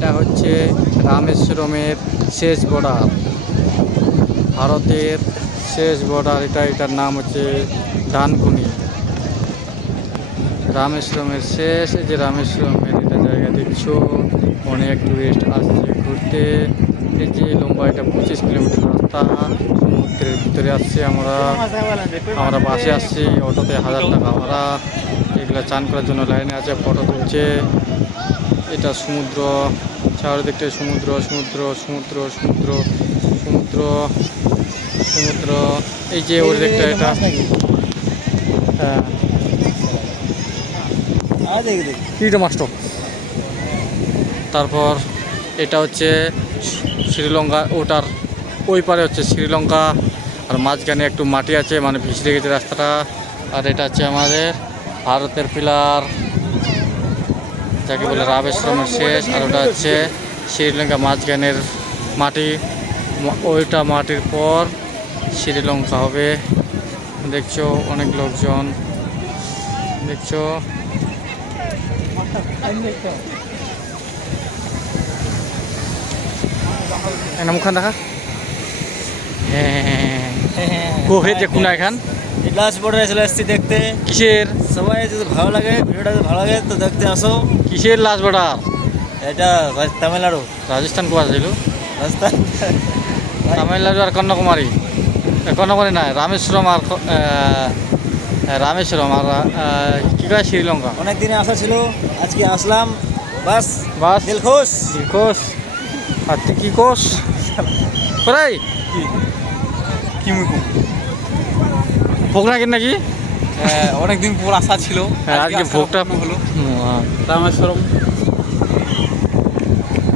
এটা হচ্ছে রামেশ্বরমের শেষ বর্ডার, ভারতের শেষ বর্ডার। এটার নাম হচ্ছে ডানকুনি। রামেশ্বরমের শেষ, এই যে রামেশ্বরমের এটা জায়গা দেখছো, অনেক টুরিস্ট আসছে ঘুরতে। এই যে লম্বা এটা 25 কিলোমিটার রাস্তা, সমুদ্রের ভিতরে আসছে। আমরা বাসে আসছি, অটোতে 1000 টাকা ভাড়া। এগুলা চান করার জন্য লাইনে আছে, ফটো তুলছে। এটা সমুদ্র, চারিদিকটা সমুদ্র সমুদ্র সমুদ্র সমুদ্র সমুদ্র সমুদ্র। এই যে ওর দিকটা এটা, হ্যাঁ মাস্টার। তারপর এটা হচ্ছে শ্রীলঙ্কা, ওটার ওই পারে হচ্ছে শ্রীলঙ্কা, আর মাঝখানে একটু মাটি আছে, মানে ভিজে গেছে রাস্তাটা। আর এটা হচ্ছে আমাদের ভারতের পিলার, যাকে বলে রামেশ্বরমের শেষ। আর ওটা হচ্ছে শ্রীলঙ্কা, মাঝখানের মাটি, ওইটা মাটির পর শ্রীলঙ্কা হবে। দেখছো অনেক লোকজন, দেখছো মুখান দেখা। হ্যাঁ যে কোনা এখান লাস্ট বর্ডারে চলে আসছি দেখতে। কিসের? সবাই যদি ভালো লাগে, ভিডিওটা যদি ভালো লাগে তো দেখতে আসো। কিসের লাস্ট বর্ডার? এটা তামিলনাড়ু। রাজস্থান কোয়া ছিল? রাজস্থান, তামিলনাড়ু আর কন্যাকুমারী, কন্যাকুমারী না, রামেশ্বরম আর রামেশ্বরম আর কি কয় শ্রীলঙ্কা। অনেক দিনে আসা ছিল, আজকে আসলাম। বাস বাস দিল খুশ। কোষ। আর তুই কি কোষ করাই কি মুখ ভোগ নাকি নাকি? অনেকদিন পর আসা ছিল, আজকে ভোগটা হলো রামেশ্বরম।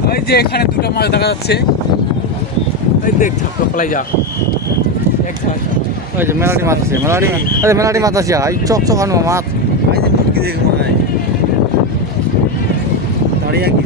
ওই যে এখানে দুটো মাছ দেখা যাচ্ছে, ওই দেখ ঝাপটা ফলাই যা। ওই যে মেলাটি মাছ আছে, মেলাটি মাছ আছে, এই চকচকানো মাছ। মুরগি দেখে মনে হয় দাঁড়িয়ে কি